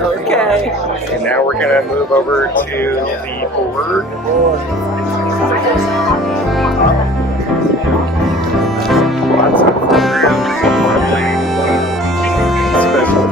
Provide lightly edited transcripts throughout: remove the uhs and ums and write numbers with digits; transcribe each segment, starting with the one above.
Okay. And now we're going to move over to the board. Lots of programming, special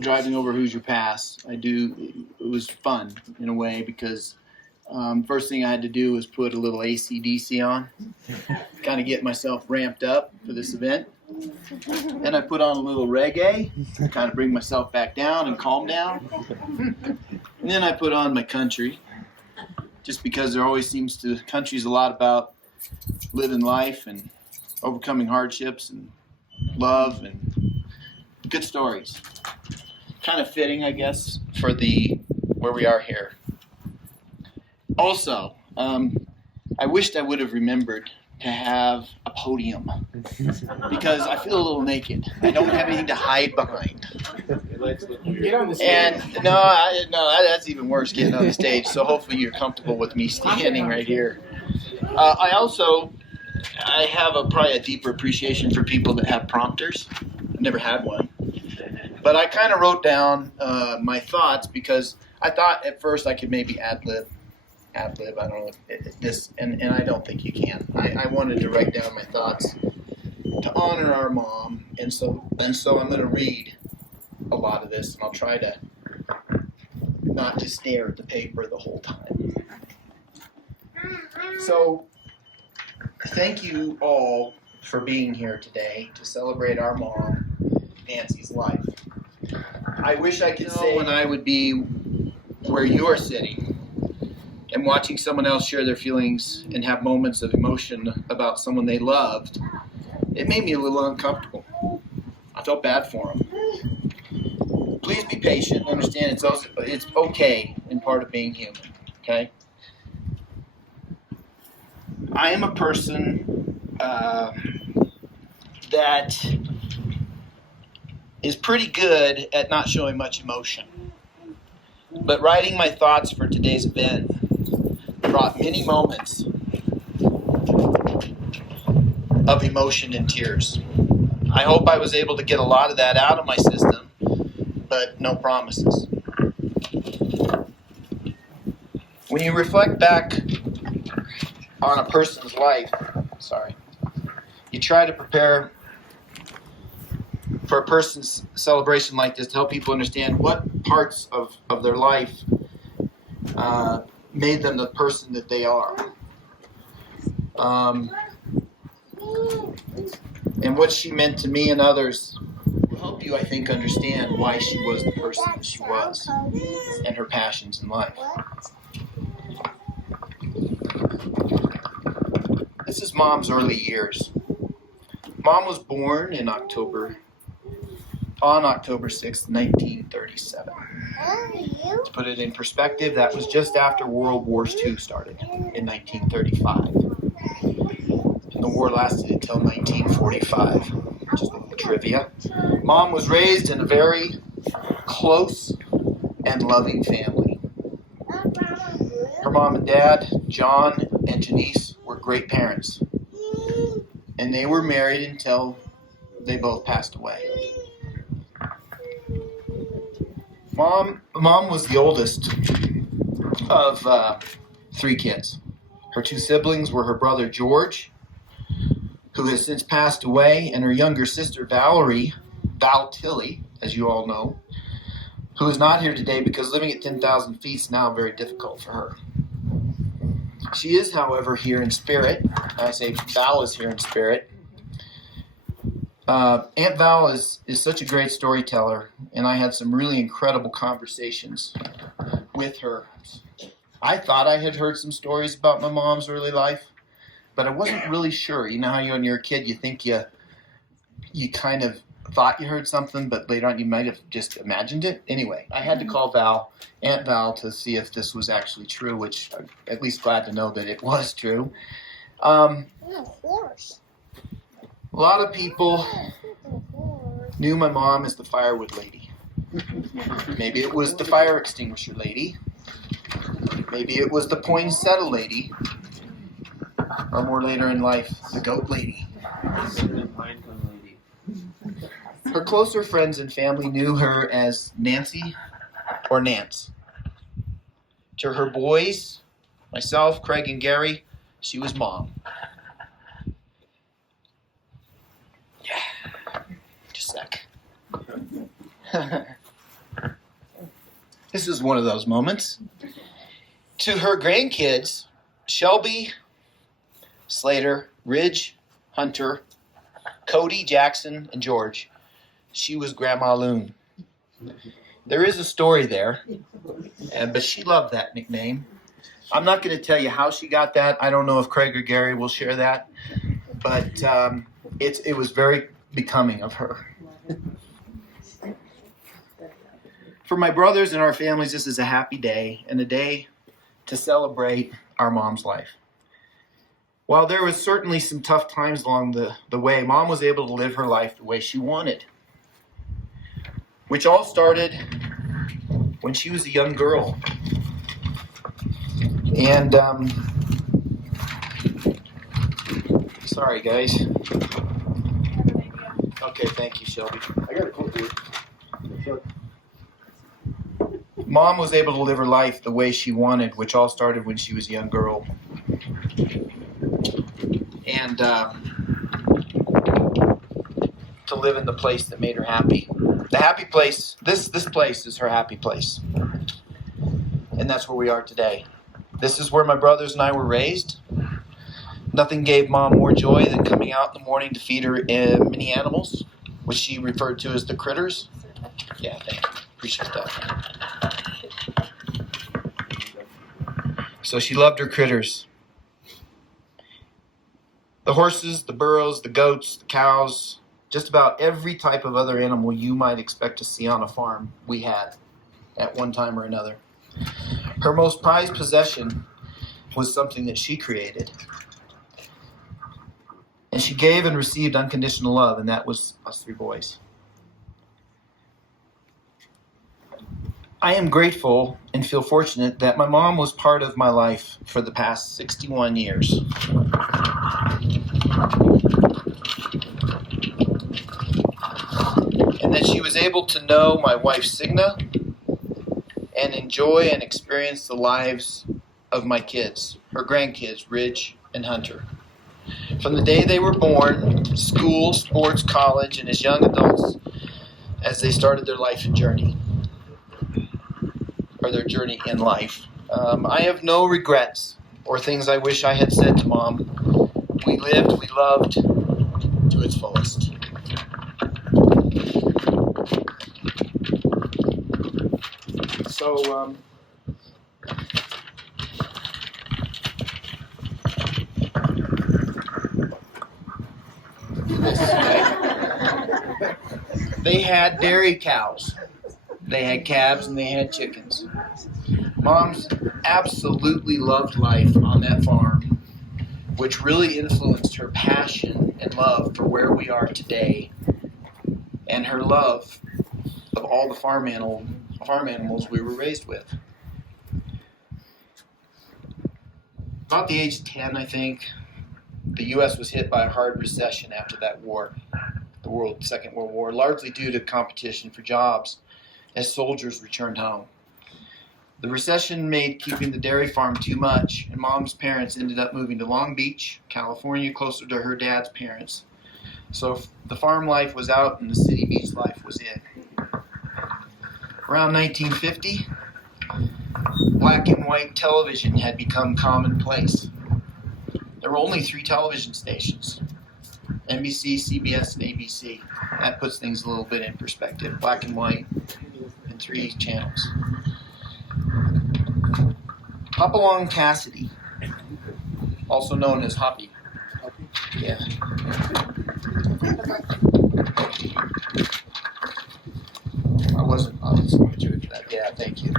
driving over Hoosier Pass. It was fun in a way because first thing I had to do was put a little AC/DC on, kind of get myself ramped up for this event. Then I put on a little reggae, kind of bring myself back down and calm down. And then I put on my country, just because country's a lot about living life and overcoming hardships and love and good stories. Kind of fitting, I guess, for where we are here. Also, I wished I would have remembered to have a podium because I feel a little naked. I don't have anything to hide behind. Get on the stage. And that's even worse, getting on the stage. So hopefully you're comfortable with me standing right here. I have probably a deeper appreciation for people that have prompters. I've never had one. But I kind of wrote down my thoughts because I thought at first I could maybe ad-lib, I don't know, this, and I don't think you can. I wanted to write down my thoughts to honor our mom, and so I'm going to read a lot of this, and I'll try to not just stare at the paper the whole time. So, thank you all for being here today to celebrate our mom, Nancy's life. I wish I could say when I would be where you're sitting and watching someone else share their feelings and have moments of emotion about someone they loved. It made me a little uncomfortable. I felt bad for them. Please be patient and understand it's okay in part of being human, okay? I am a person that is pretty good at not showing much emotion. But writing my thoughts for today's event brought many moments of emotion and tears. I hope I was able to get a lot of that out of my system, but no promises. When you reflect back on a person's life, you try to prepare for a person's celebration like this to help people understand what parts of their life made them the person that they are. And what she meant to me and others will help you, I think, understand why she was the person that she was and her passions in life. This is Mom's early years. Mom was born on October 6, 1937. To put it in perspective, that was just after World War II started in 1935. And the war lasted until 1945. Just a little trivia. Mom was raised in a very close and loving family. Her mom and dad, John and Janice, were great parents. And they were married until they both passed away. Mom was the oldest of 3 kids. Her 2 siblings were her brother George, who has since passed away, and her younger sister Val Tilley, as you all know, who is not here today because living at 10,000 feet is now very difficult for her. She is, however, here in spirit. I say Val is here in spirit. Aunt Val is such a great storyteller, and I had some really incredible conversations with her. I thought I had heard some stories about my mom's early life, but I wasn't really sure. You know how when you're a kid, you think you kind of thought you heard something, but later on you might have just imagined it. Anyway, I had to call Aunt Val, to see if this was actually true, which I'm at least glad to know that it was true. Of course. A lot of people knew my mom as the firewood lady. Maybe it was the fire extinguisher lady. Maybe it was the poinsettia lady. Or more later in life, the goat lady. Her closer friends and family knew her as Nancy or Nance. To her boys, myself, Craig, and Gary, she was Mom. Yeah, just a sec. This is one of those moments. To her grandkids, Shelby, Slater, Ridge, Hunter, Cody, Jackson, and George, she was Grandma Loon. There is a story there, but she loved that nickname. I'm not going to tell you how she got that. I don't know if Craig or Gary will share that, but it was very becoming of her. For my brothers and our families, this is a happy day, and a day to celebrate our mom's life. While there was certainly some tough times along the way, Mom was able to live her life the way she wanted, which all started when she was a young girl. And, sorry guys. Okay, thank you, Shelby. I got a quote here. Mom was able to live her life the way she wanted, which all started when she was a young girl. And to live in the place that made her happy. The happy place, this place is her happy place. And that's where we are today. This is where my brothers and I were raised. Nothing gave Mom more joy than coming out in the morning to feed her mini animals, which she referred to as the critters. Yeah, thank you. Appreciate that. So she loved her critters. The horses, the burros, the goats, the cows, just about every type of other animal you might expect to see on a farm, we had at one time or another. Her most prized possession was something that she created. And she gave and received unconditional love, and that was us three boys. I am grateful and feel fortunate that my mom was part of my life for the past 61 years. And that she was able to know my wife Signa and enjoy and experience the lives of my kids, her grandkids, Ridge and Hunter. From the day they were born, school, sports, college, and as young adults as they started their life journey, or their journey in life. I have no regrets or things I wish I had said to Mom. We lived, we loved to its fullest. So, they had dairy cows, they had calves, and they had chickens. Mom's absolutely loved life on that farm, which really influenced her passion and love for where we are today, and her love of all the farm animals we were raised with. About the age of 10, I think, the U.S. was hit by a hard recession after that war, the Second World War, largely due to competition for jobs as soldiers returned home. The recession made keeping the dairy farm too much, and Mom's parents ended up moving to Long Beach, California, closer to her dad's parents. So the farm life was out and the city beach life was in. Around 1950, black and white television had become commonplace. There were only 3 television stations, NBC, CBS, and ABC. That puts things a little bit in perspective. Black and white and 3 channels. Hopalong Cassidy, also known as Hoppy. Yeah. I wasn't going to do that. Yeah, thank you.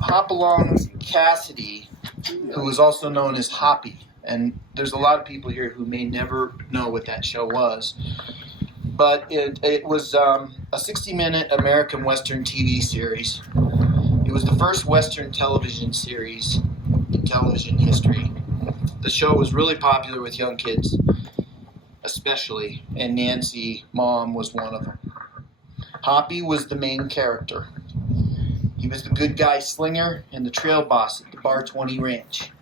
Hopalong Cassidy, who was also known as Hoppy, and there's a lot of people here who may never know what that show was, but it was a 60-minute American Western TV series. It was the first Western television series in television history. The show was really popular with young kids, especially, and Nancy, Mom, was one of them. Hoppy was the main character. He was the good guy slinger and the trail boss at the Bar 20 Ranch.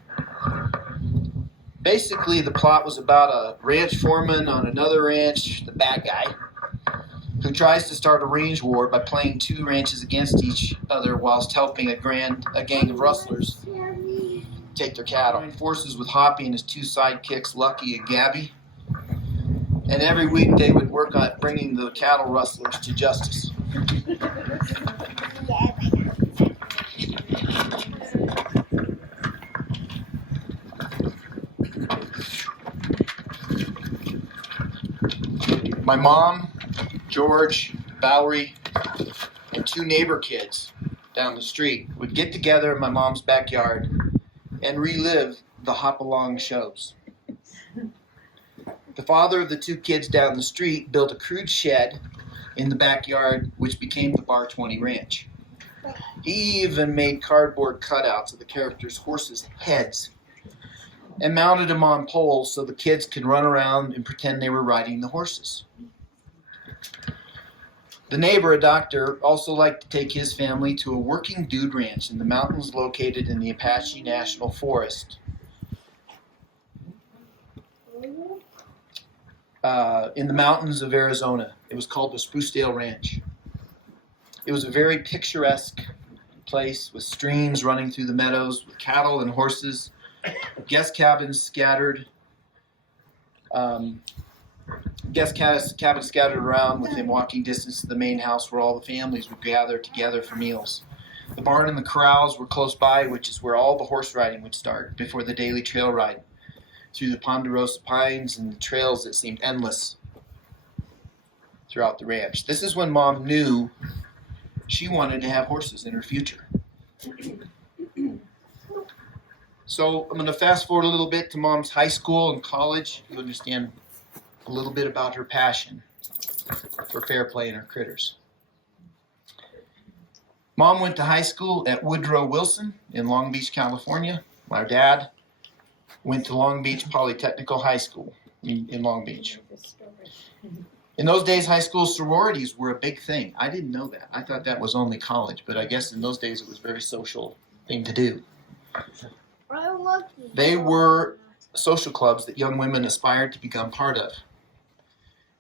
Basically, the plot was about a ranch foreman on another ranch, the bad guy, who tries to start a range war by playing 2 ranches against each other whilst helping a gang of rustlers take their cattle. Joined forces with Hoppy and his 2 sidekicks, Lucky and Gabby. And every week they would work on bringing the cattle rustlers to justice. My mom, George, Valerie, and 2 neighbor kids down the street would get together in my mom's backyard and relive the hop-along shows. The father of the two kids down the street built a crude shed in the backyard, which became the Bar 20 Ranch. He even made cardboard cutouts of the characters' horses' heads and mounted them on poles so the kids could run around and pretend they were riding the horses. The neighbor, a doctor, also liked to take his family to a working dude ranch in the mountains located in the Apache National Forest. In the mountains of Arizona. It was called the Sprucedale Ranch. It was a very picturesque place with streams running through the meadows, with cattle and horses, guest cabins scattered around within walking distance to the main house where all the families would gather together for meals. The barn and the corrals were close by, which is where all the horse riding would start before the daily trail ride through the ponderosa pines and the trails that seemed endless throughout the ranch. This is when Mom knew she wanted to have horses in her future. So I'm going to fast forward a little bit to Mom's high school and college. You understand a little bit about her passion for fair play and her critters. Mom went to high school at Woodrow Wilson in Long Beach, California. My dad went to Long Beach Polytechnical High School in Long Beach. In those days, high school sororities were a big thing. I didn't know that. I thought that was only college, but I guess in those days it was a very social thing to do. They were social clubs that young women aspired to become part of.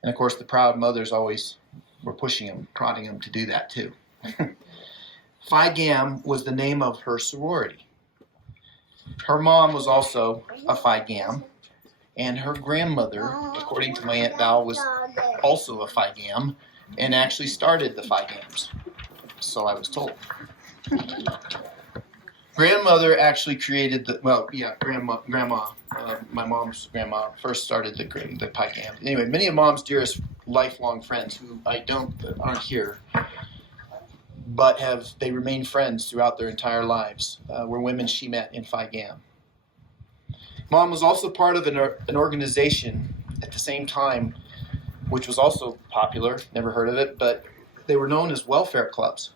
And of course, the proud mothers always were pushing them, prodding them to do that too. Phi Gam was the name of her sorority. Her mom was also a Phi Gam, and her grandmother, according to my Aunt Val, was also a Phi Gam, and actually started the Phi Gams. So I was told. Grandmother actually created grandma, my mom's grandma first started the Phi Gams. Anyway, many of Mom's dearest lifelong friends who aren't here, but they remained friends throughout their entire lives, were women she met in Phi Gam. Mom was also part of an organization at the same time, which was also popular, never heard of it, but they were known as welfare clubs.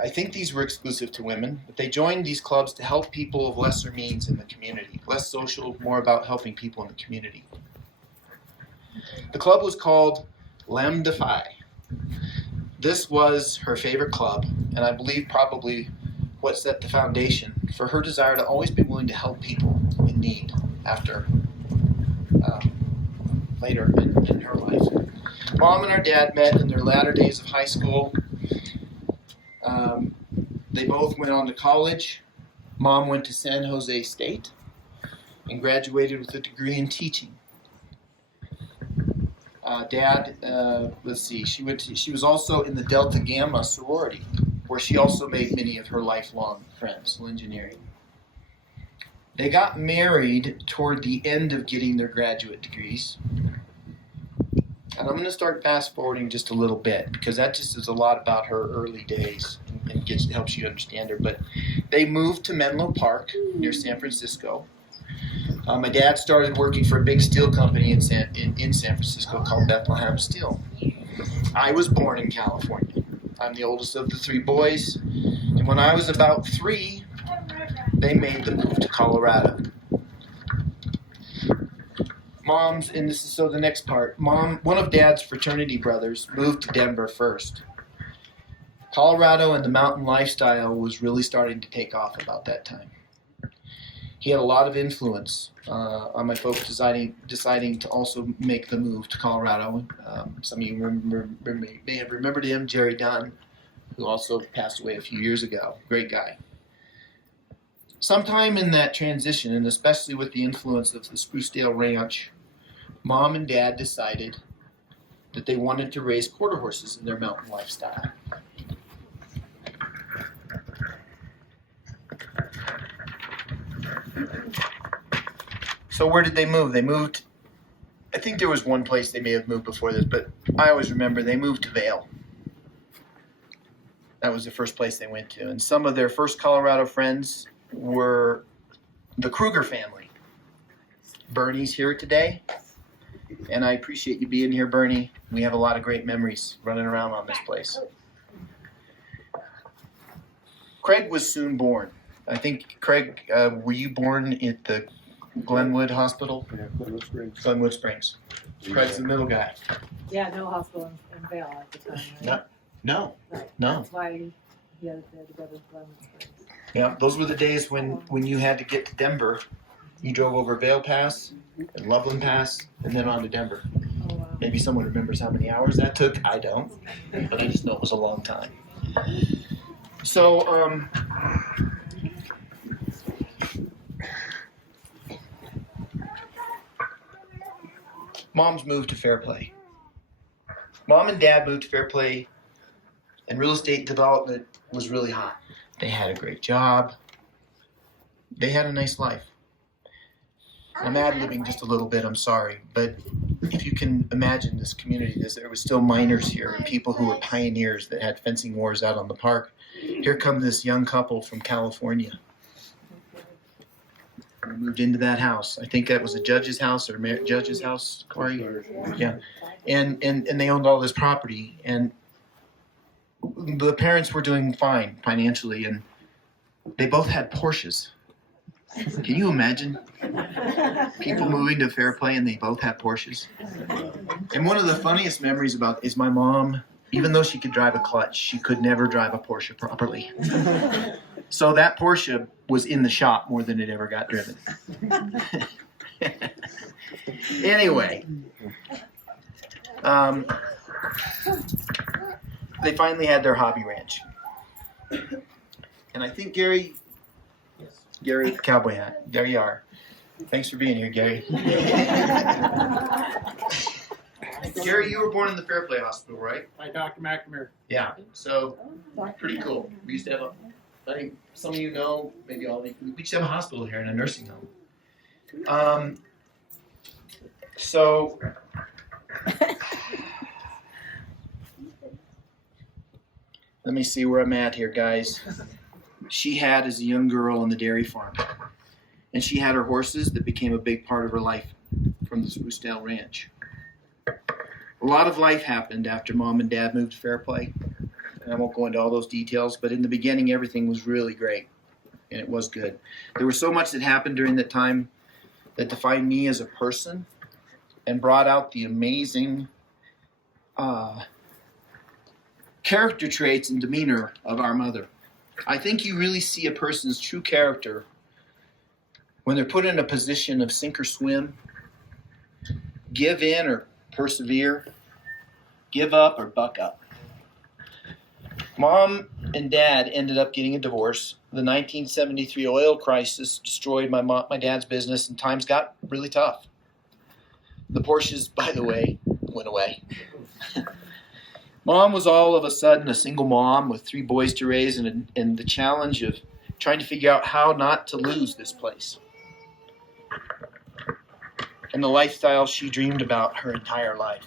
I think these were exclusive to women, but they joined these clubs to help people of lesser means in the community. Less social, more about helping people in the community. The club was called Lambda Phi. This was her favorite club, and I believe probably what set the foundation for her desire to always be willing to help people in need after later in her life. Mom and her dad met in their latter days of high school. They both went on to college. Mom went to San Jose State and graduated with a degree in teaching. Dad, she was also in the Delta Gamma sorority, where she also made many of her lifelong friends, engineering. They got married toward the end of getting their graduate degrees. And I'm going to start fast forwarding just a little bit, because that just is a lot about her early days and helps you understand her. But they moved to Menlo Park near San Francisco. My dad started working for a big steel company in San Francisco called Bethlehem Steel. I was born in California. I'm the oldest of the three boys. And when I was about 3, they made the move to Colorado. The next part. One of Dad's fraternity brothers moved to Denver first. Colorado and the mountain lifestyle was really starting to take off about that time. He had a lot of influence on my folks deciding to also make the move to Colorado. Some of you may have remembered him, Jerry Dunn, who also passed away a few years ago. Great guy. Sometime in that transition, and especially with the influence of the Sprucedale Ranch, Mom and Dad decided that they wanted to raise quarter horses in their mountain lifestyle. So where did they move? They moved, I think there was one place they may have moved before this, but I always remember they moved to Vail. That was the first place they went to. And some of their first Colorado friends were the Kruger family. Bernie's here today, and I appreciate you being here, Bernie. We have a lot of great memories running around on this place. Craig was soon born. I think, Craig, were you born at the Glenwood Hospital? Yeah, Glenwood Springs. Glenwood Springs. Craig's the middle guy. Yeah, no hospital in Vail at the time, right? No. Right. No. That's why he had to go to Glenwood Springs. Yeah, those were the days when you had to get to Denver. You drove over Vail Pass and Loveland Pass and then on to Denver. Oh, wow. Maybe someone remembers how many hours that took. I don't, but I just know it was a long time. So, Mom's moved to Fairplay. Mom and Dad moved to Fairplay, and real estate development was really hot. They had a great job. They had a nice life. I'm ad-libbing just a little bit, I'm sorry, but if you can imagine this community, there was still miners here and people who were pioneers that had fencing wars out on the park. Here comes this young couple from California. We moved into that house. I think that was a judge's house or judge's house, Corey? Yeah. And they owned all this property, and the parents were doing fine financially, and they both had Porsches. Can you imagine people moving to Fairplay and they both have Porsches? And one of the funniest memories about is my mom, even though she could drive a clutch, she could never drive a Porsche properly. So that Porsche was in the shop more than it ever got driven. Anyway, they finally had their hobby ranch. And I think Gary, cowboy hat, there you are. Thanks for being here, Gary. Gary, you were born in the Fairplay Hospital, right? By Dr. McNamara. Yeah. So, pretty cool. We used to have I think some of you know, maybe all of you, we used to have a hospital here and a nursing home. So, let me see where I'm at here, guys. She had, as a young girl, on the dairy farm. And she had her horses that became a big part of her life from the Sprucedale Ranch. A lot of life happened after Mom and Dad moved to Fairplay. And I won't go into all those details, but in the beginning, everything was really great. And it was good. There was so much that happened during that time that defined me as a person and brought out the amazing character traits and demeanor of our mother. I think you really see a person's true character when they're put in a position of sink or swim, give in or persevere, give up or buck up. Mom and Dad ended up getting a divorce. The 1973 oil crisis destroyed my dad's business, and times got really tough. The Porsches, by the way, went away. Mom was all of a sudden a single mom with 3 boys to raise and the challenge of trying to figure out how not to lose this place. And the lifestyle she dreamed about her entire life.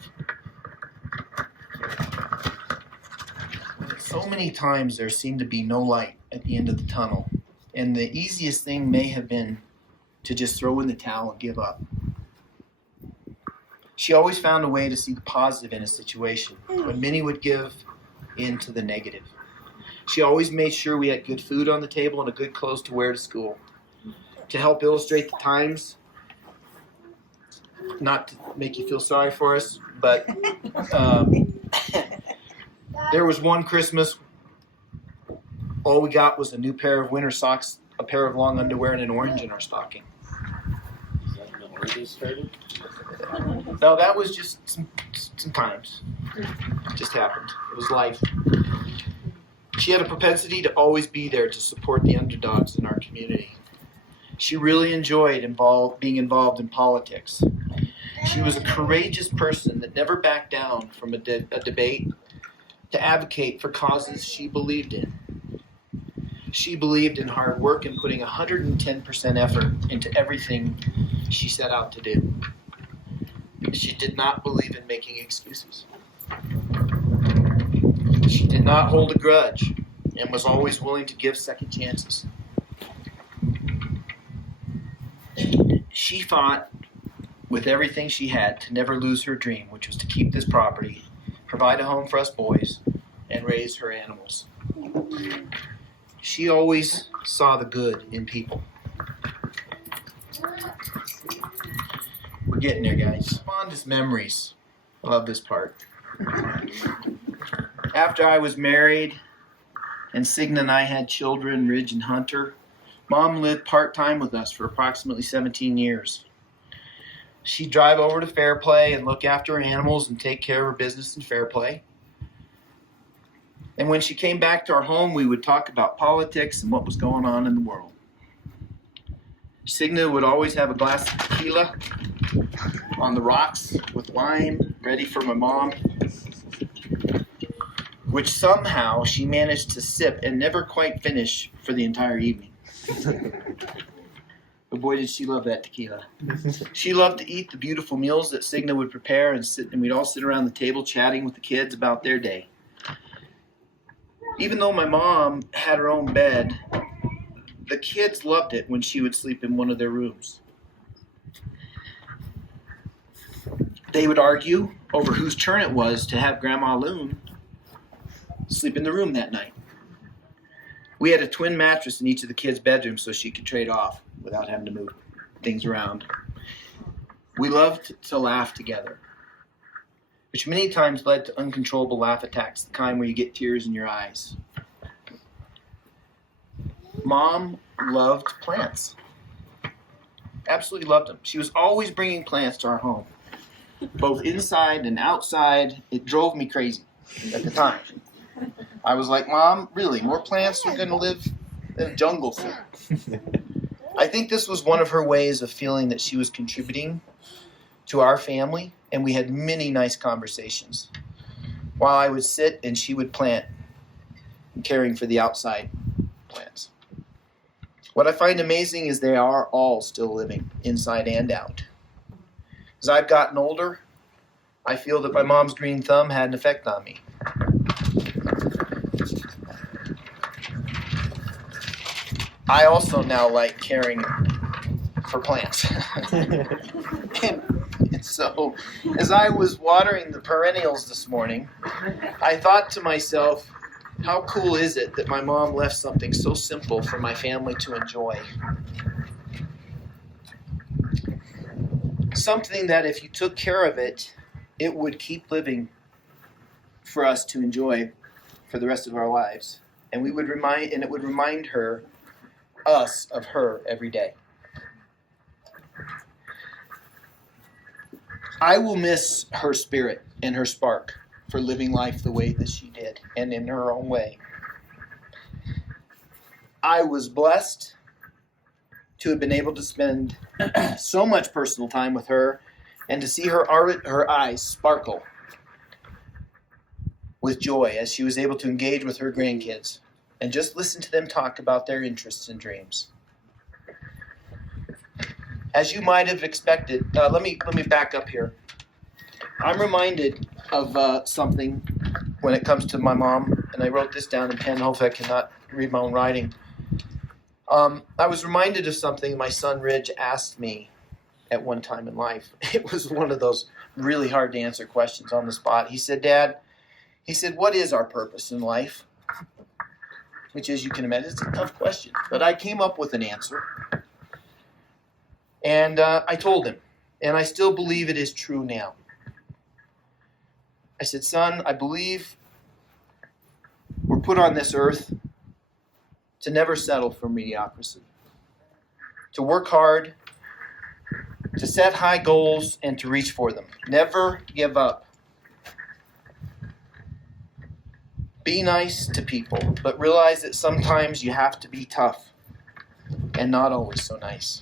So many times there seemed to be no light at the end of the tunnel. And the easiest thing may have been to just throw in the towel and give up. She always found a way to see the positive in a situation when many would give in to the negative. She always made sure we had good food on the table and a good clothes to wear to school. To help illustrate the times, not to make you feel sorry for us, but there was one Christmas, all we got was a new pair of winter socks, a pair of long underwear, and an orange in our stocking. Is that when the origins started? No, that was just some times. It just happened. It was life. She had a propensity to always be there to support the underdogs in our community. She really enjoyed being involved in politics. She was a courageous person that never backed down from a debate to advocate for causes she believed in. She believed in hard work and putting 110% effort into everything she set out to do. She did not believe in making excuses. She did not hold a grudge. and was always willing to give second chances. She fought with everything she had to never lose her dream, which was to keep this property, provide a home for us boys, and raise her animals. She always saw the good in people. We're getting there, guys. Fondest memories. I love this part. After I was married and Signa and I had children, Ridge and Hunter, Mom lived part-time with us for approximately 17 years. She'd drive over to Fairplay and look after her animals and take care of her business in Fairplay. And when she came back to our home, we would talk about politics and what was going on in the world. Signa would always have a glass of tequila on the rocks with lime ready for my mom, which somehow she managed to sip and never quite finish for the entire evening. But boy, did she love that tequila. She loved to eat the beautiful meals that Signa would prepare, and we'd all sit around the table chatting with the kids about their day. Even though my mom had her own bed, the kids loved it when she would sleep in one of their rooms. They would argue over whose turn it was to have Grandma Loon sleep in the room that night. We had a twin mattress in each of the kids' bedrooms so she could trade off without having to move things around. We loved to laugh together, which many times led to uncontrollable laugh attacks, the kind where you get tears in your eyes. Mom loved plants. Absolutely loved them. She was always bringing plants to our home, both inside and outside. It drove me crazy at the time. I was like, Mom, really, more plants? We're going to live in a jungle soon. I think this was one of her ways of feeling that she was contributing to our family, and we had many nice conversations while I would sit and she would plant, caring for the outside plants. What I find amazing is they are all still living, inside and out. As I've gotten older, I feel that my mom's green thumb had an effect on me. I also now like caring for plants. and so, as I was watering the perennials this morning, I thought to myself, how cool is it that my mom left something so simple for my family to enjoy? Something that if you took care of it, it would keep living for us to enjoy for the rest of our lives. And it would remind us of her every day. I will miss her spirit and her spark for living life the way that she did and in her own way. I was blessed to have been able to spend so much personal time with her and to see her eyes sparkle with joy as she was able to engage with her grandkids and just listen to them talk about their interests and dreams. As you might have expected, let me back up here. I'm reminded of something when it comes to my mom, and I wrote this down in pen. Hopefully I cannot read my own writing. I was reminded of something my son Ridge asked me at one time in life. It was one of those really hard to answer questions on the spot. He said, Dad, what is our purpose in life? Which, as you can imagine, it's a tough question. But I came up with an answer. And I told him. And I still believe it is true now. I said, son, I believe we're put on this earth to never settle for mediocrity. To work hard, to set high goals, and to reach for them. Never give up. Be nice to people, but realize that sometimes you have to be tough and not always so nice.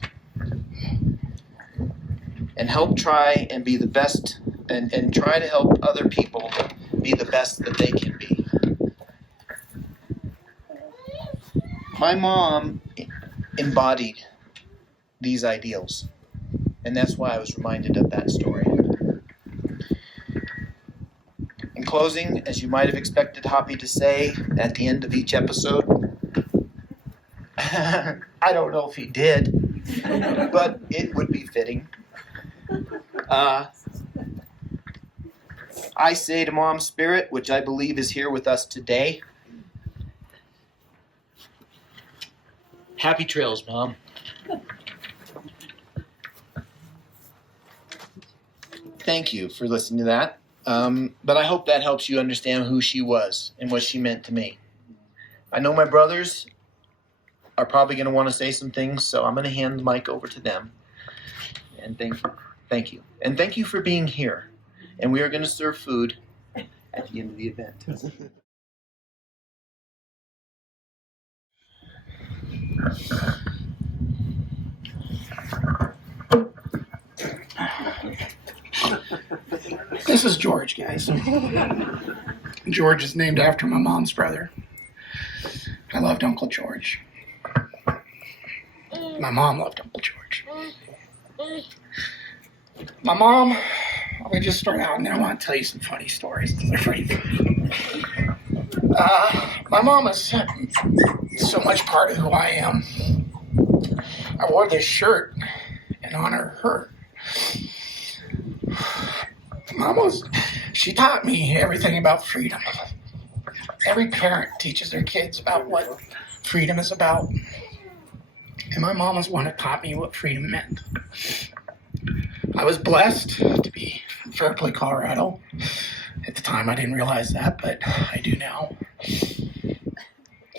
And try and be the best, and try to help other people be the best that they can be. My mom embodied these ideals, and that's why I was reminded of that story. And closing, as you might have expected Hoppy to say at the end of each episode. I don't know if he did, but it would be fitting. I say to Mom Spirit, which I believe is here with us today, happy trails, Mom. Thank you for listening to that. But I hope that helps you understand who she was and what she meant to me. I know my brothers are probably going to want to say some things, so I'm going to hand the mic over to them. And thank you. And thank you for being here. And we are going to serve food at the end of the event. This is George, guys. George is named after my mom's brother. I loved Uncle George. My mom loved Uncle George. My mom, let me just start out and then I want to tell you some funny stories because they're pretty funny. My mom is so much part of who I am. I wore this shirt in honor of her. She taught me everything about freedom. Every parent teaches their kids about what freedom is about. And my mom was one that taught me what freedom meant. I was blessed to be from Fairplay, Colorado. At the time, I didn't realize that, but I do now.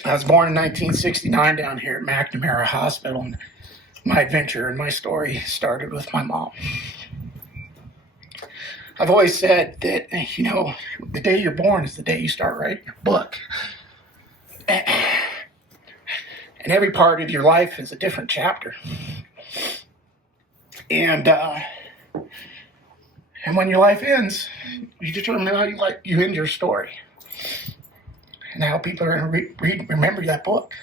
I was born in 1969 down here at McNamara Hospital, and my adventure and my story started with my mom. I've always said that, the day you're born is the day you start writing your book. And every part of your life is a different chapter. And when your life ends, you determine how you end your story. And how people are going to remember that book.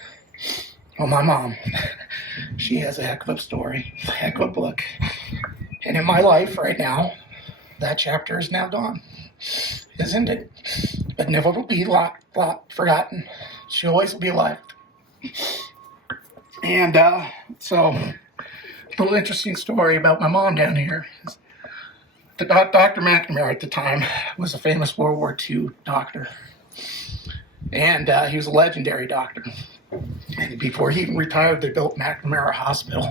Well, my mom, she has a heck of a story, a heck of a book. And in my life right now, that chapter is now gone. It's ended. But never will be forgotten. She always will be alive. And so, a little interesting story about my mom down here. Dr. McNamara at the time was a famous World War II doctor. And he was a legendary doctor. And before he even retired, they built McNamara Hospital.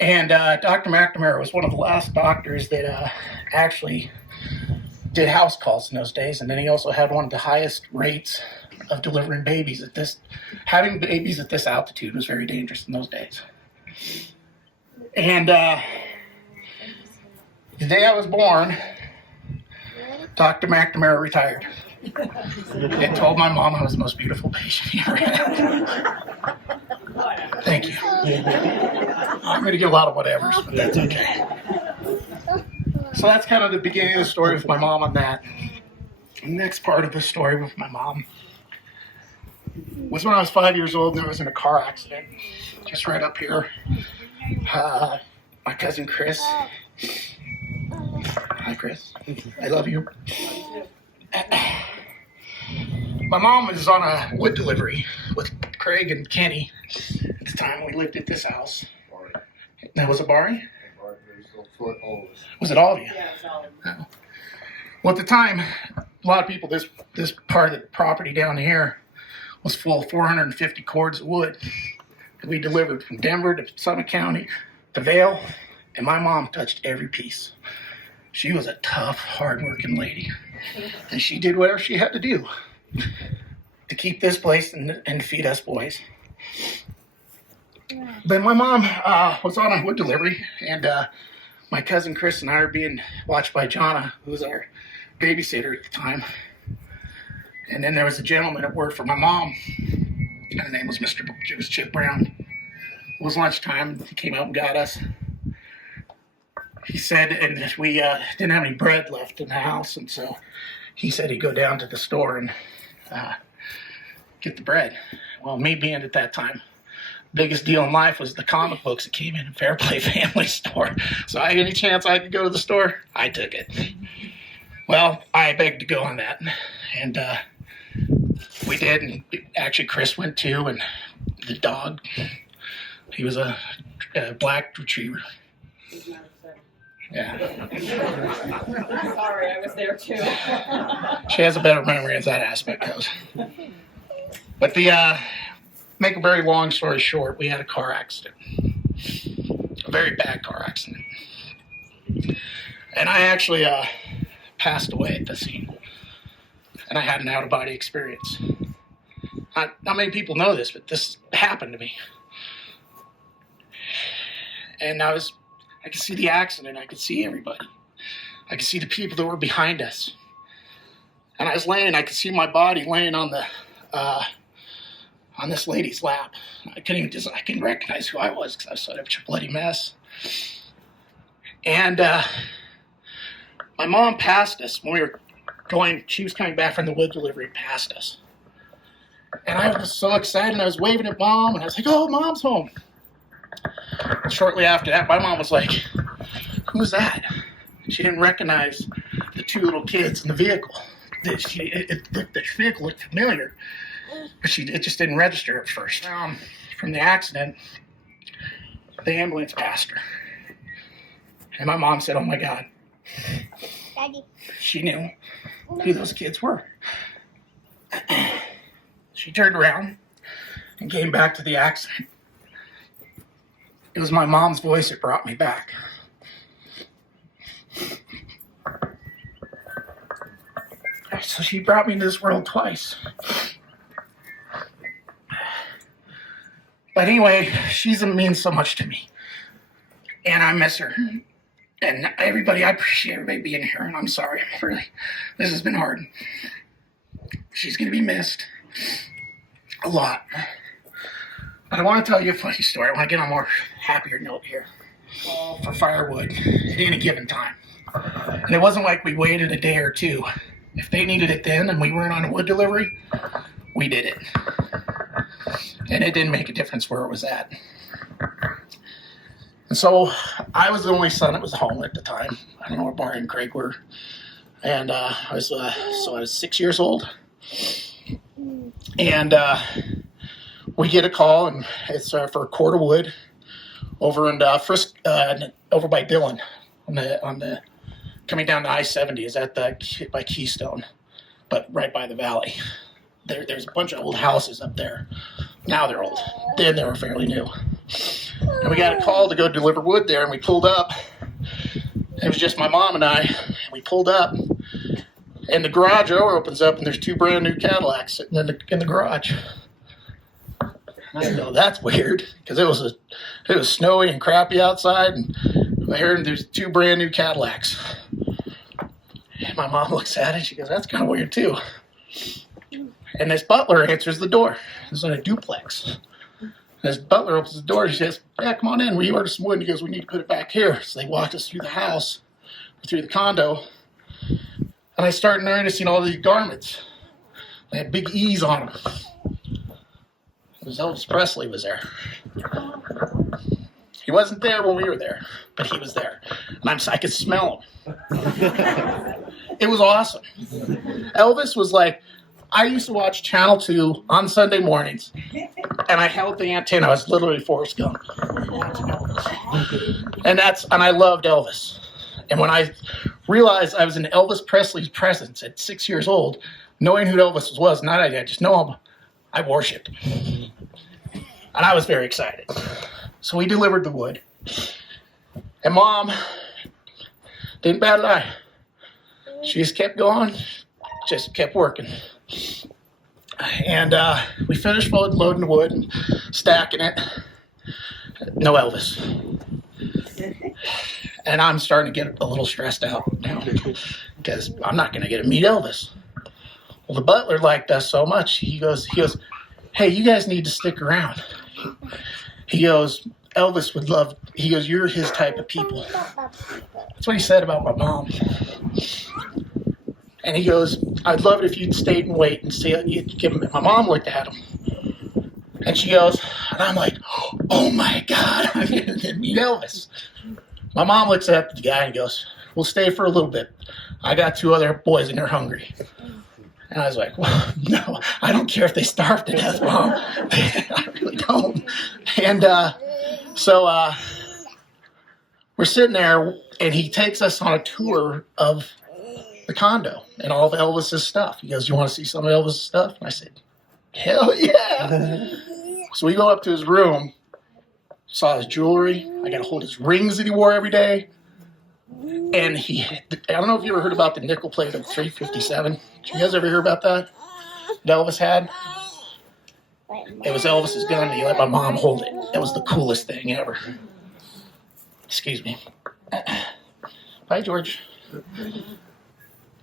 And Dr. McNamara was one of the last doctors that actually did house calls in those days. And then he also had one of the highest rates of delivering babies at this. Having babies at this altitude was very dangerous in those days. And the day I was born, Dr. McNamara retired. And told my mom I was the most beautiful patient he ever had. Thank you. I'm going to get a lot of whatevers, but that's okay. So that's kind of the beginning of the story with my mom on that. The next part of the story with my mom was when I was 5 years old and I was in a car accident. Just right up here. My cousin Chris. Hi, Chris. I love you. My mom was on a wood delivery with Craig and Kenny at the time we lived at this house. That was a Bari? Was it all of you? Yeah, it's all of them. Oh. Well, at the time, a lot of people, this part of the property down here was full of 450 cords of wood that we delivered from Denver to Summit County to Vail, and my mom touched every piece. She was a tough, hard-working lady, and she did whatever she had to do to keep this place and feed us boys. But my mom was on a wood delivery, and my cousin Chris and I were being watched by Jonna, who was our babysitter at the time. And then there was a gentleman that worked for my mom, and his name was Chip Brown. It was lunchtime, he came out and got us. He said, and we didn't have any bread left in the house, and so he said he'd go down to the store and get the bread. Well, me being at that time, biggest deal in life was the comic books that came in Fairplay Family Store. So any chance I could go to the store, I took it. Well, I begged to go on that, and we did. And actually, Chris went too, and the dog. He was a black retriever. Yeah. Sorry, I was there too. She has a better memory as that aspect goes. But make a very long story short, we had a car accident. A very bad car accident. And I actually passed away at the scene. And I had an out-of-body experience. Not many people know this, but this happened to me. And I could see the accident. I could see everybody. I could see the people that were behind us. And I could see my body laying on this lady's lap. I couldn't recognize who I was because I was such a bloody mess. And my mom passed us when she was coming back from the wood delivery past us. And I was so excited, and I was waving at Mom, and I was like, oh, Mom's home. And shortly after that, my mom was like, who's that? She didn't recognize the two little kids in the vehicle. The vehicle looked familiar, but it just didn't register at first. From the accident, the ambulance passed her. And my mom said, oh my God. Daddy. She knew who those kids were. She turned around and came back to the accident. It was my mom's voice that brought me back. So she brought me into this world twice. But anyway, she means so much to me. And I miss her. And I appreciate everybody being here, and I'm sorry, really. This has been hard. She's going to be missed a lot. But I want to tell you a funny story. I want to get on a more happier note here for firewood at any given time. And it wasn't like we waited a day or two. If they needed it then and we weren't on a wood delivery, we did it. And it didn't make a difference where it was at. And so I was the only son that was home at the time. I don't know where Barry and Craig were. And I was 6 years old. And we get a call, and it's for a cord of wood over in over by Dillon on the coming down to I-70 is by Keystone, but right by the valley. There's a bunch of old houses up there. Now they're old. Then they were fairly new. And we got a call to go deliver wood there, and we pulled up. It was just my mom and I. We pulled up, and the garage door opens up, and there's two brand new Cadillacs sitting in the garage. I know that's weird because it was snowy and crappy outside, and I heard there's two brand new Cadillacs. And my mom looks at it, she goes, "That's kind of weird too." And this butler answers the door. It's in a duplex. And this butler opens the door. She says, "Yeah, come on in. We ordered some wood." And he goes, "We need to put it back here." So they walked us through the house, through the condo, and I started noticing all these garments. They had big E's on them. It was Elvis Presley was there. He wasn't there when we were there, but he was there. And I could smell him. It was awesome. Elvis was like, I used to watch Channel 2 on Sunday mornings, and I held the antenna. I was literally Forrest Gump. And I loved Elvis. And when I realized I was in Elvis Presley's presence at 6 years old, knowing who Elvis was, not I just know him, I worshipped him. And I was very excited. So we delivered the wood. And Mom didn't bat an eye. She just kept going, just kept working. And we finished loading the wood and stacking it. No Elvis. And I'm starting to get a little stressed out now because I'm not going to get to meet Elvis. Well, the butler liked us so much. He goes, "Hey, you guys need to stick around." He goes, "Elvis would love," he goes, "you're his type of people." That's what he said about my mom. And he goes, "I'd love it if you'd stayed and wait and see. You'd give him." My mom looked at him, and she goes, and I'm like, "Oh my God, I'm going to meet Elvis." My mom looks at the guy and goes, "We'll stay for a little bit. I got 2 other boys and they're hungry. And I was like, well, no, I don't care if they starve to death, Mom. I really don't. And so we're sitting there, and he takes us on a tour of the condo and all of Elvis's stuff. He goes, you want to see some of Elvis's stuff? And I said, hell yeah. So we go up to his room, saw his jewelry. I got to hold his rings that he wore every day. And I don't know if you ever heard about the nickel plate of 357. Did you guys ever hear about that Elvis had? It was Elvis's gun, and he let my mom hold it. That was the coolest thing ever. Excuse me. Bye, George.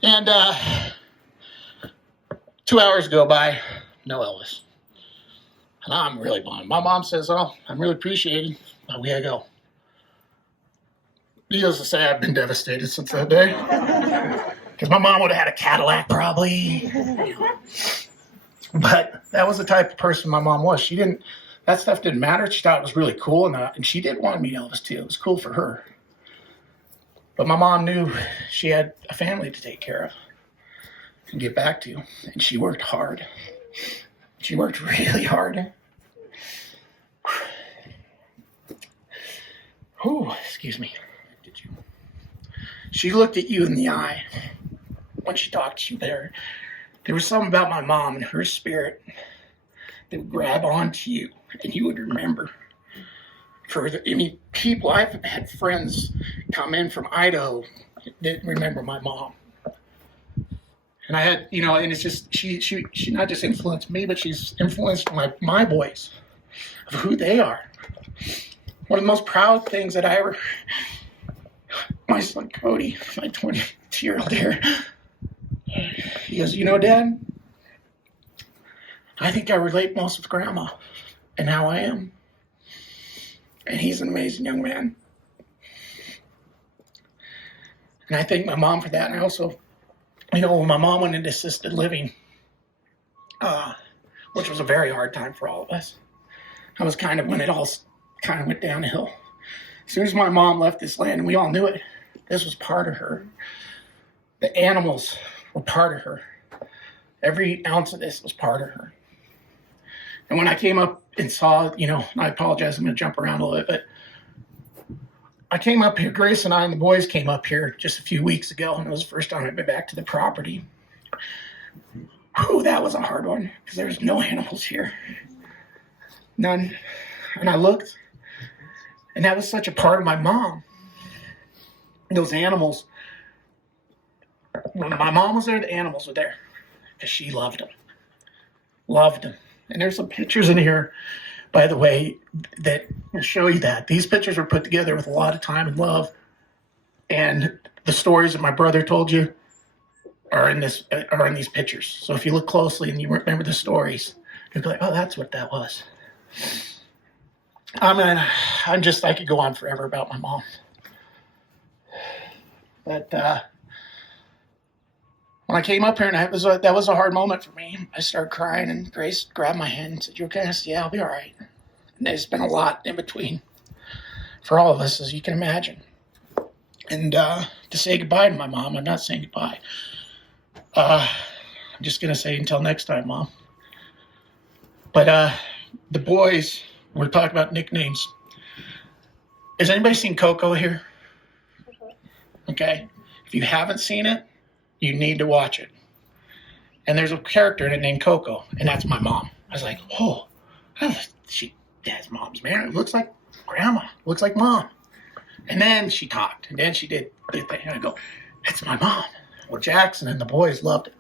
And 2 hours go by, no Elvis. And I'm really bummed. My mom says, oh, I'm really appreciated, but we gotta go. Needless to say, I've been devastated since that day. Because my mom would have had a Cadillac, probably. But that was the type of person my mom was. That stuff didn't matter. She thought it was really cool, and she did want to meet Elvis, too. It was cool for her. But my mom knew she had a family to take care of and get back to. And she worked hard. She worked really hard. Oh, excuse me. She looked at you in the eye when she talked to you there. There was something about my mom and her spirit that would grab onto you, and you would remember. People, I've had friends come in from Idaho that didn't remember my mom. And I had, and it's just, she not just influenced me, but she's influenced my boys of who they are. One of the most proud things that my son Cody, my 22-year-old here, he goes, Dad, I think I relate most with Grandma and how I am. And he's an amazing young man. And I thank my mom for that. And I also, when my mom went into assisted living, which was a very hard time for all of us, that was kind of when it all kind of went downhill. As soon as my mom left this land, and we all knew it, this was part of her. The animals were part of her. Every ounce of this was part of her. And when I came up and saw, and I apologize, I'm going to jump around a little bit, but I came up here, Grace and I and the boys came up here just a few weeks ago, and it was the first time I'd been back to the property. Whew, that was a hard one, because there was no animals here. None. And I looked, and that was such a part of my mom. Those animals, when my mom was there, the animals were there, because she loved them. Loved them. And there's some pictures in here, by the way, that will show you that. These pictures were put together with a lot of time and love. And the stories that my brother told you are in these pictures. So if you look closely and you remember the stories, you'll be like, oh, that's what that was. I could go on forever about my mom. But when I came up here, and that was a hard moment for me. I started crying, and Grace grabbed my hand and said, "You okay?" I said, "Yeah, I'll be all right." And there's been a lot in between for all of us, as you can imagine. And to say goodbye to my mom, I'm not saying goodbye. I'm just going to say until next time, Mom. But the boys, we're talking about nicknames. Has anybody seen Coco here? Okay. If you haven't seen it, you need to watch it. And there's a character in it named Coco, and that's my mom. I was like, oh, that's Mom's man. It looks like Grandma. It looks like Mom. And then she talked, and then she did the thing. And I go, it's my mom. Well, Jackson and the boys loved it.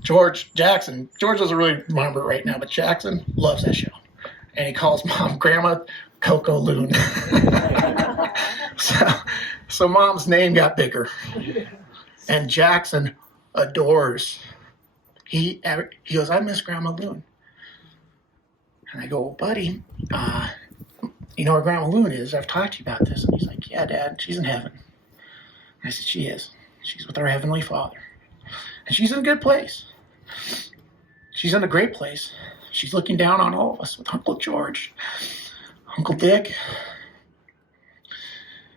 George doesn't really remember it right now, but Jackson loves that show. And he calls Mom Grandma Coco Loon. So Mom's name got bigger. And Jackson adores. He goes, I miss Grandma Loon. And I go, well, buddy, you know where Grandma Loon is? I've talked to you about this. And he's like, yeah, Dad, she's in heaven. I said, she is. She's with our Heavenly Father. And she's in a good place. She's in a great place. She's looking down on all of us with Uncle George, Uncle Dick.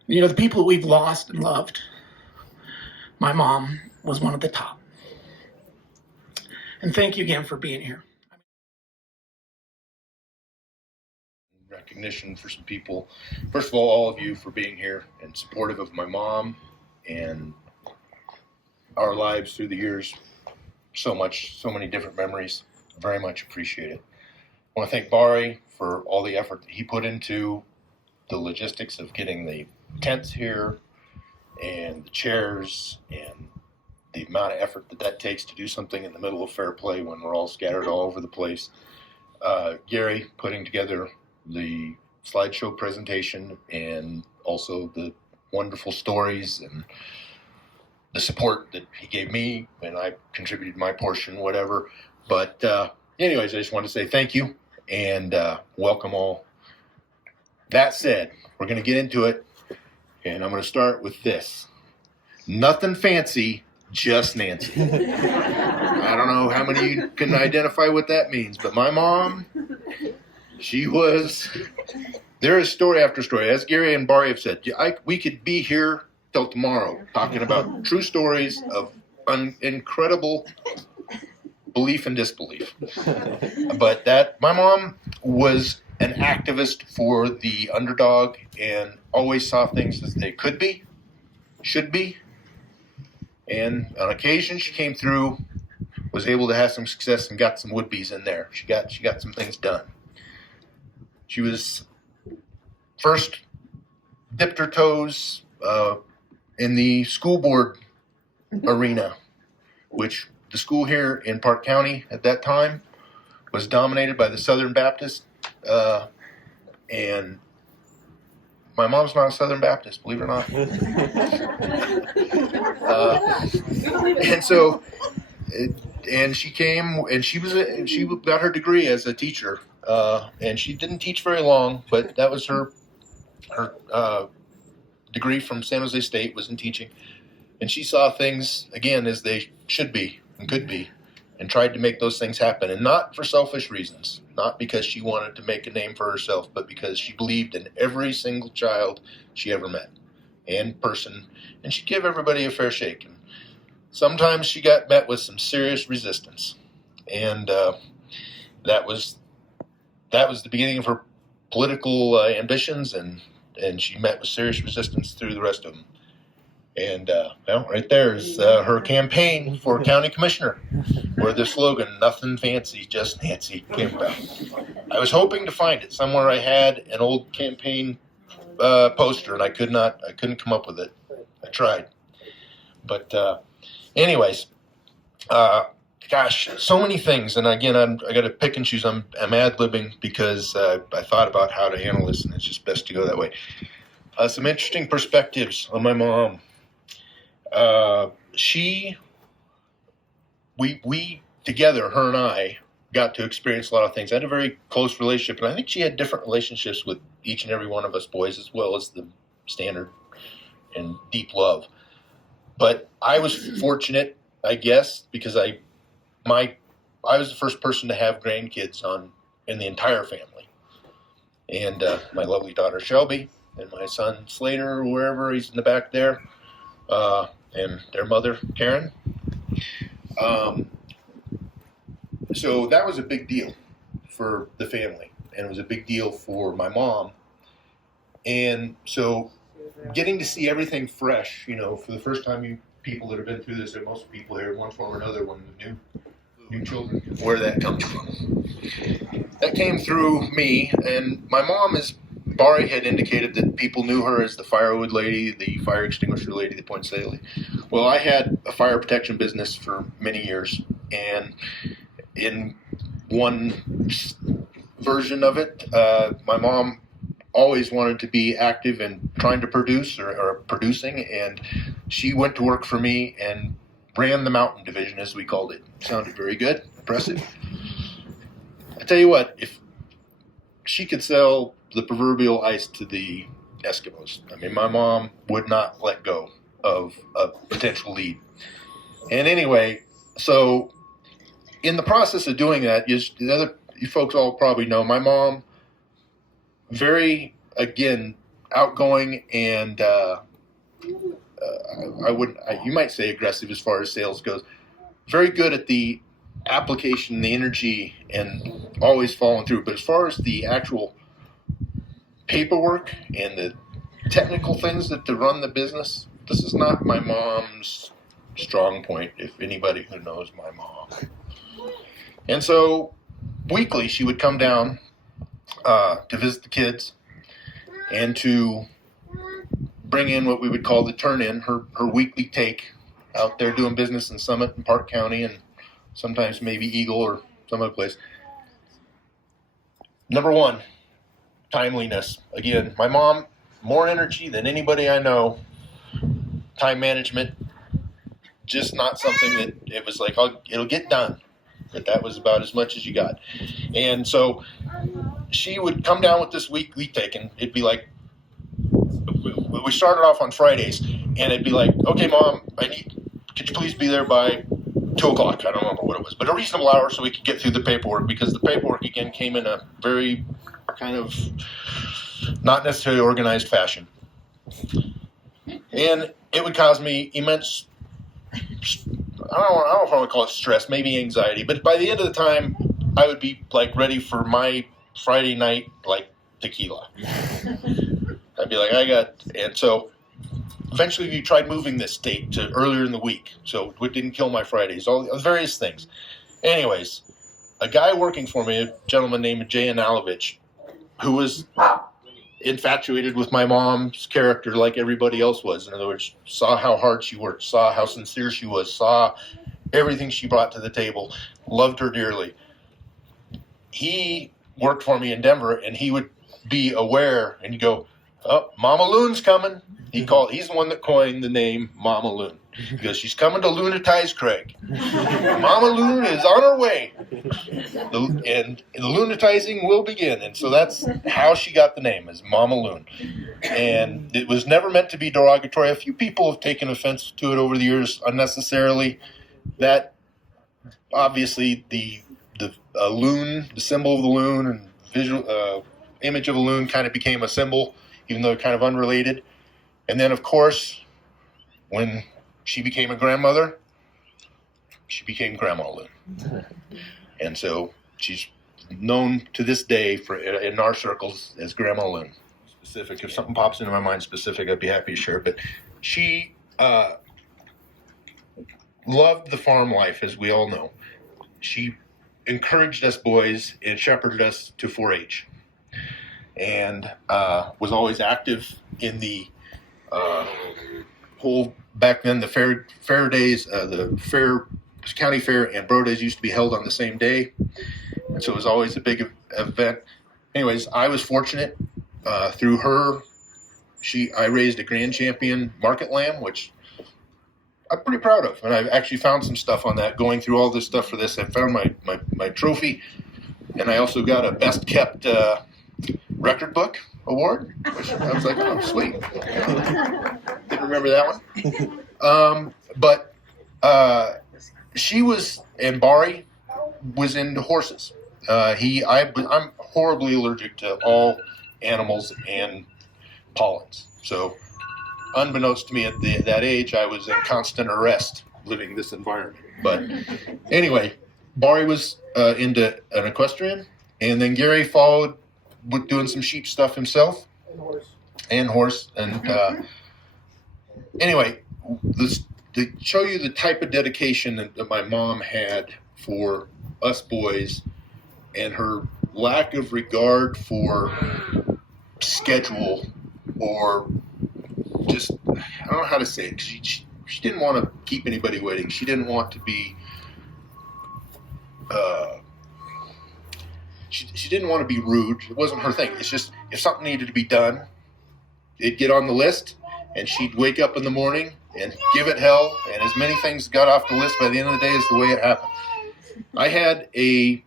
The people that we've lost and loved. my mom was one of the top. And thank you again for being here. Recognition for some people. First of all of you for being here and supportive of my mom and our lives through the years. So many different memories. Very much appreciate it. I want to thank Bari for all the effort that he put into the logistics of getting the tents here and the chairs and the amount of effort that takes to do something in the middle of fair play when we're all scattered all over the place. Gary putting together the slideshow presentation and also the wonderful stories and the support that he gave me, and I contributed my portion, whatever. But anyways, I just want to say thank you and welcome all. That said, we're going to get into it, and I'm going to start with this. Nothing fancy, just Nancy. I don't know how many of you can identify what that means, but my mom, there is story after story. As Gary and Bari have said, we could be here till tomorrow talking about true stories of incredible belief and disbelief. But my mom was an activist for the underdog and always saw things as they could be, should be. And on occasion she came through, was able to have some success and got some would-be's in there. She got some things done. She was first dipped her toes in the school board arena, which the school here in Park County at that time was dominated by the Southern Baptist, and my mom's not a Southern Baptist, believe it or not. And so, and she came and she got her degree as a teacher, and she didn't teach very long, but that was her degree from San Jose State was in teaching, and she saw things again as they should be and could be, and tried to make those things happen, and not for selfish reasons, not because she wanted to make a name for herself, but because she believed in every single child she ever met and person, and she'd give everybody a fair shake. And sometimes she got met with some serious resistance, and that was the beginning of her political ambitions, and she met with serious resistance through the rest of them. And right there is her campaign for county commissioner, where the slogan "Nothing fancy, just Nancy" came about. I was hoping to find it somewhere. I had an old campaign poster, and I couldn't come up with it. I tried, but anyways, gosh, so many things. And again, I got to pick and choose. I'm ad-libbing because I thought about how to handle this, and it's just best to go that way. Some interesting perspectives on my mom. We together, her and I, got to experience a lot of things. I had a very close relationship, and I think she had different relationships with each and every one of us boys, as well as the standard and deep love. But I was fortunate, I guess, because I was the first person to have grandkids in the entire family, and my lovely daughter Shelby and my son Slater, wherever he's in the back there. And their mother, Karen. So that was a big deal for the family, and it was a big deal for my mom. And so getting to see everything fresh, for the first time, you people that have been through this, and most people here, in one form or another, when the new children, where that comes from. That came through me, and my mom Bari had indicated that people knew her as the firewood lady, the fire extinguisher lady, the poinsettia lady. Well, I had a fire protection business for many years, and in one version of it, my mom always wanted to be active and trying to produce or producing, and she went to work for me and ran the mountain division, as we called it. Sounded very good, impressive. I tell you what, if she could sell the proverbial ice to the Eskimos. I mean, my mom would not let go of a potential lead. And anyway, so in the process of doing that, you folks all probably know, my mom, very, again, outgoing and you might say aggressive as far as sales goes. Very good at the application, the energy, and always following through. But as far as the actual paperwork and the technical things that to run the business, this is not my mom's strong point, if anybody who knows my mom. And so weekly she would come down to visit the kids and to bring in what we would call the turn-in, her weekly take out there doing business in Summit and Park County and sometimes maybe Eagle or some other place. Number one, timeliness. Again, my mom, more energy than anybody I know. Time management, just not something that it was like, it'll get done. But that was about as much as you got. And so she would come down with this weekly take, and it'd be like, we started off on Fridays, and it'd be like, okay, Mom, could you please be there by 2 o'clock? I don't remember what it was, but a reasonable hour so we could get through the paperwork, because the paperwork, again, came in a very kind of not necessarily organized fashion. And it would cause me immense, I don't know if I would call it stress, maybe anxiety, but by the end of the time, I would be like ready for my Friday night, like tequila. I'd be like, and so eventually we tried moving this date to earlier in the week, so it didn't kill my Fridays, all various things. Anyways, a guy working for me, a gentleman named Jay Analovich, who was infatuated with my mom's character like everybody else was. In other words, saw how hard she worked, saw how sincere she was, saw everything she brought to the table, loved her dearly. He worked for me in Denver, and he would be aware, and he'd go, "Oh, Mama Loon's coming." He's the one that coined the name Mama Loon, because she's coming to lunatize Craig. Mama Loon is on her way, and the lunatizing will begin. And so that's how she got the name, is Mama Loon. And it was never meant to be derogatory. A few people have taken offense to it over the years unnecessarily. That obviously the loon, the symbol of the loon, and visual image of a loon kind of became a symbol, even though kind of unrelated. And then, of course, when she became a grandmother, she became Grandma Loon. And so she's known to this day in our circles as Grandma Loon. Specific, if something pops into my mind specific, I'd be happy to share. But she loved the farm life, as we all know. She encouraged us boys and shepherded us to 4-H. And was always active in the whole, back then, the fair days, the county fair and bro days used to be held on the same day, and so it was always a big event. Anyways, I was fortunate through her. I raised a grand champion market lamb, which I'm pretty proud of, and I've actually found some stuff on that. Going through all this stuff for this, I found my trophy, and I also got a best kept record book award, which I was like, oh, sweet. Didn't remember that one. But she was, and Bari was into horses. I'm horribly allergic to all animals and pollens. So unbeknownst to me at that age, I was in constant arrest living this environment. But anyway, Bari was into an equestrian, and then Gary followed with doing some sheep stuff himself, and horse. And anyway, to show you the type of dedication that my mom had for us boys, and her lack of regard for schedule, or just, I don't know how to say it. She didn't want to keep anybody waiting. She didn't want to be She didn't want to be rude. It wasn't her thing. It's just, if something needed to be done, it'd get on the list, and she'd wake up in the morning and give it hell, and as many things got off the list by the end of the day as the way it happened. I had a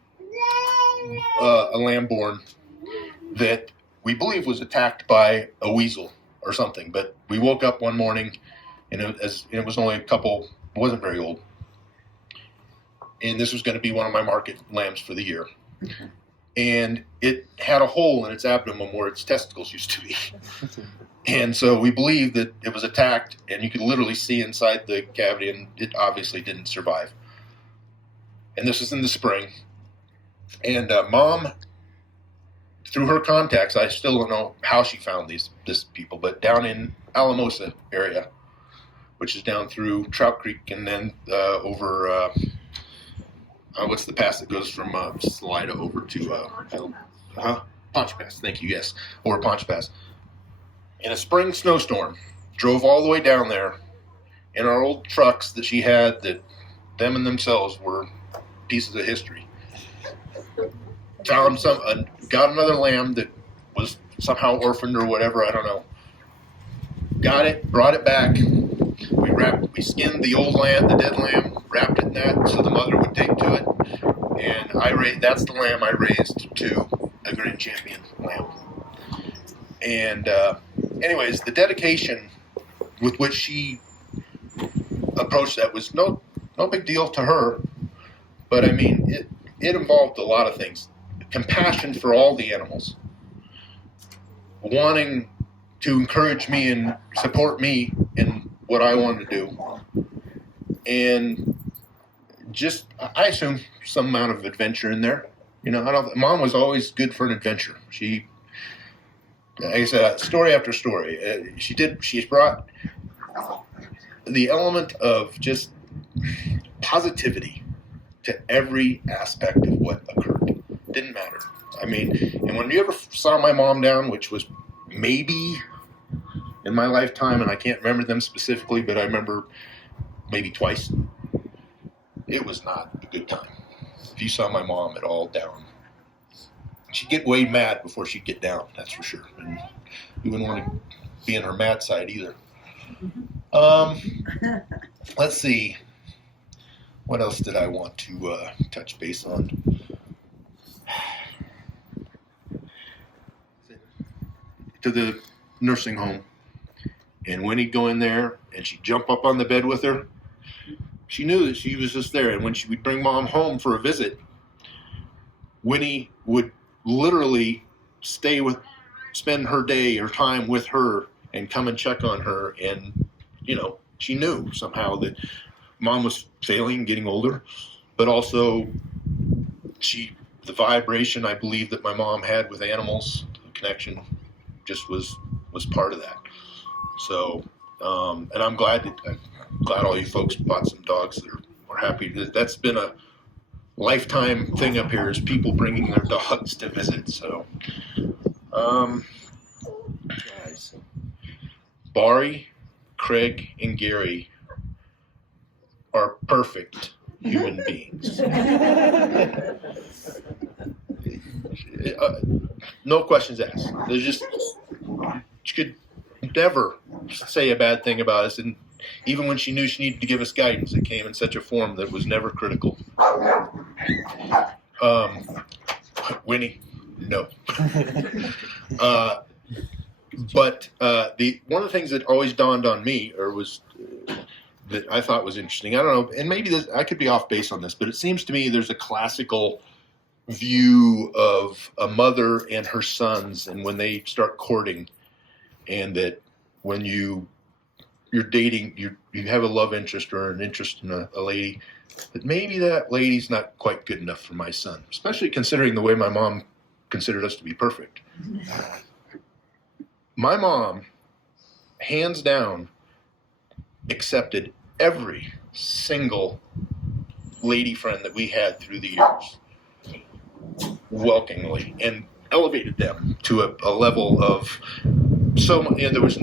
lamb born that we believe was attacked by a weasel or something, but we woke up one morning, and it was only it wasn't very old, and this was going to be one of my market lambs for the year. And it had a hole in its abdomen where its testicles used to be. And so we believe that it was attacked, and you could literally see inside the cavity, and it obviously didn't survive. And this was in the spring. And Mom, through her contacts, I still don't know how she found this people, but down in Alamosa area, which is down through Trout Creek, and then over what's the pass that goes from Salida over to Ponch Pass? Thank you. Yes, over Ponch Pass. In a spring snowstorm, drove all the way down there in our old trucks that she had, that them and themselves were pieces of history. Found got another lamb that was somehow orphaned or whatever, I don't know. Got it, brought it back. We skinned the old lamb, the dead lamb, wrapped it in that so the mother would take to it. And that's the lamb I raised to a grand champion lamb. And anyways, the dedication with which she approached that was no big deal to her. But I mean, it involved a lot of things. Compassion for all the animals. Wanting to encourage me and support me in what I wanted to do. And just, I assume, some amount of adventure in there. You know, Mom was always good for an adventure. She, like I said, story after story. She brought the element of just positivity to every aspect of what occurred. Didn't matter. I mean, and when you ever saw my mom down, which was maybe in my lifetime, and I can't remember them specifically, but I remember maybe twice, it was not a good time. If you saw my mom at all down, she'd get way mad before she'd get down, that's for sure. And you wouldn't want to be in her mad side either. Let's see. What else did I want to touch base on? To the nursing home. And Winnie'd go in there and she'd jump up on the bed with her. She knew that she was just there. And when we'd bring Mom home for a visit, Winnie would literally spend her day or time with her and come and check on her. And, you know, she knew somehow that Mom was failing, getting older, but also the vibration I believe that my mom had with animals, the connection just was part of that. So, and I'm glad all you folks bought some dogs that are happy. That's been a lifetime thing up here, is people bringing their dogs to visit. So, guys, Bari, Craig, and Gary are perfect human beings. No questions asked. There's just, she could never say a bad thing about us, and even when she knew she needed to give us guidance, it came in such a form that was never critical. Winnie, no. But one of the things that always dawned on me, or was that I thought was interesting, I don't know, and maybe I could be off base on this, but it seems to me there's a classical view of a mother and her sons, and when they start courting, and that when you're dating, you have a love interest or an interest in a lady, that maybe that lady's not quite good enough for my son, especially considering the way my mom considered us to be perfect. My mom, hands down, accepted every single lady friend that we had through the years welcomingly, and elevated them to a level of that was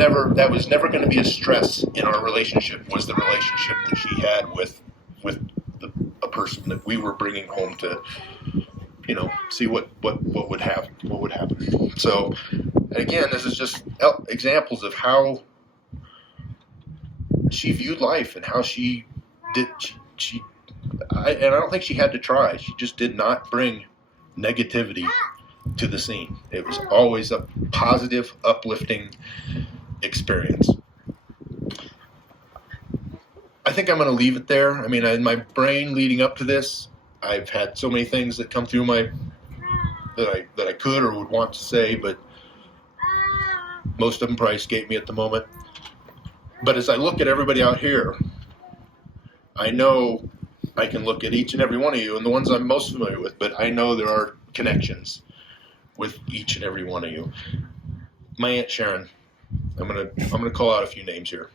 never going to be a stress in our relationship, was the relationship that she had with a person that we were bringing home to, you know, see what would happen. So again, this is just examples of how she viewed life and how she did. I don't think she had to try. She just did not bring negativity to the scene. It was always a positive, uplifting experience. I think I'm going to leave it there. I mean, in my brain leading up to this, I've had so many things that come through that I could or would want to say, but Most of them probably escape me at the moment. But as I look at everybody out here, I know I can look at each and every one of you, and the ones I'm most familiar with, but I know there are connections with each and every one of you. My Aunt Sharon, I'm gonna call out a few names here.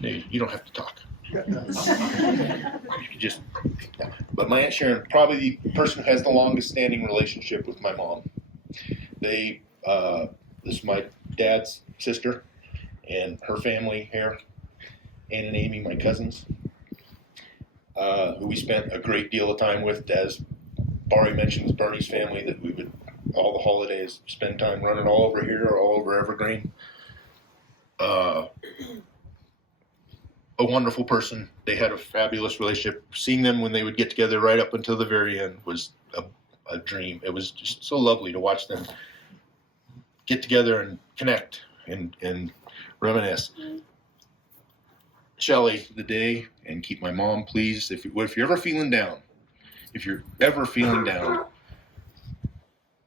You don't have to talk. You can just, but my Aunt Sharon, probably the person who has the longest standing relationship with my mom. This is my dad's sister and her family here, Ann and Amy, my cousins, who we spent a great deal of time with. As Barry mentions, Bernie's family, that we would all the holidays spend time running all over here or all over Evergreen. A wonderful person. They had a fabulous relationship. Seeing them when they would get together right up until the very end was a dream. It was just so lovely to watch them get together and connect and reminisce. Shelley, the day, and keep my mom pleased. If you're ever feeling down,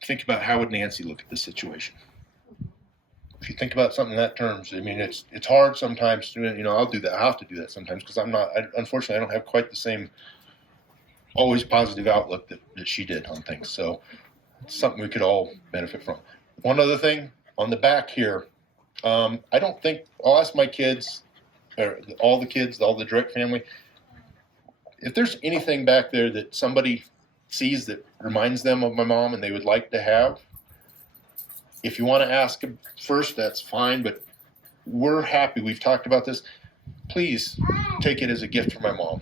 think about how would Nancy look at this situation. If you think about something in that terms, I mean, it's hard sometimes. I'll do that. I have to do that sometimes because unfortunately, I don't have quite the same always positive outlook that she did on things. So it's something we could all benefit from. One other thing on the back here, I don't think I'll ask my kids, or all the direct family, if there's anything back there that somebody sees that reminds them of my mom and they would like to have. If you want to ask them first, that's fine, but we're happy. We've talked about this. Please take it as a gift from my mom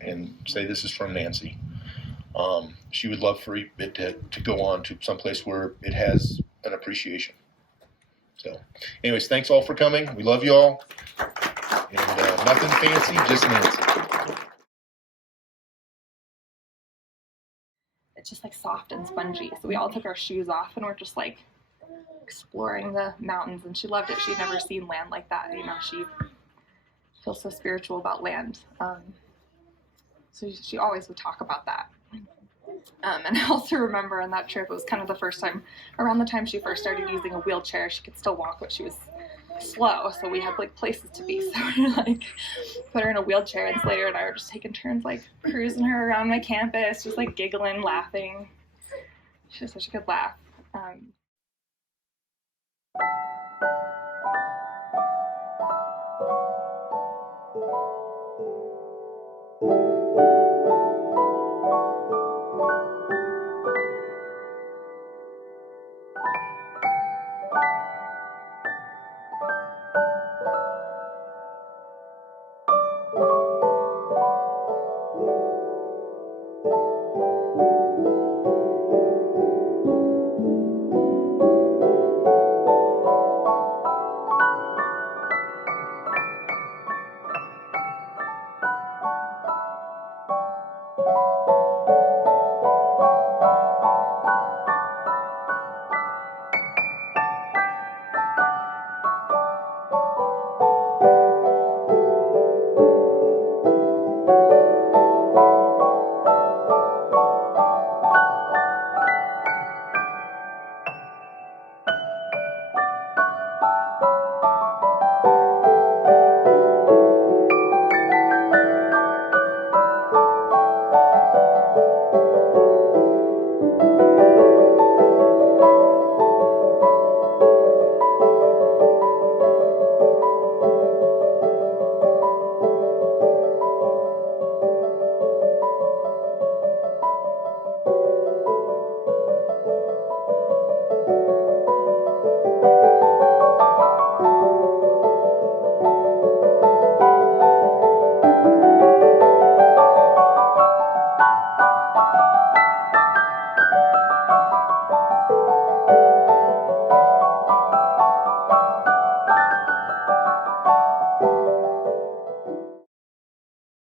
and say this is from Nancy. She would love for it to go on to someplace where it has an appreciation. So, anyways, thanks all for coming. We love you all. And nothing fancy, just Nancy. It's just like soft and spongy. So we all took our shoes off and we're just like exploring the mountains, and she loved it. She'd never seen land like that. She feels so spiritual about land. So she always would talk about that. And I also remember on that trip, it was kind of the first time, around the time she first started using a wheelchair. She could still walk, but she was slow, so we had like places to be. So we like put her in a wheelchair, and Slater and I were just taking turns like cruising her around my campus, just like giggling, laughing. She has such a good laugh.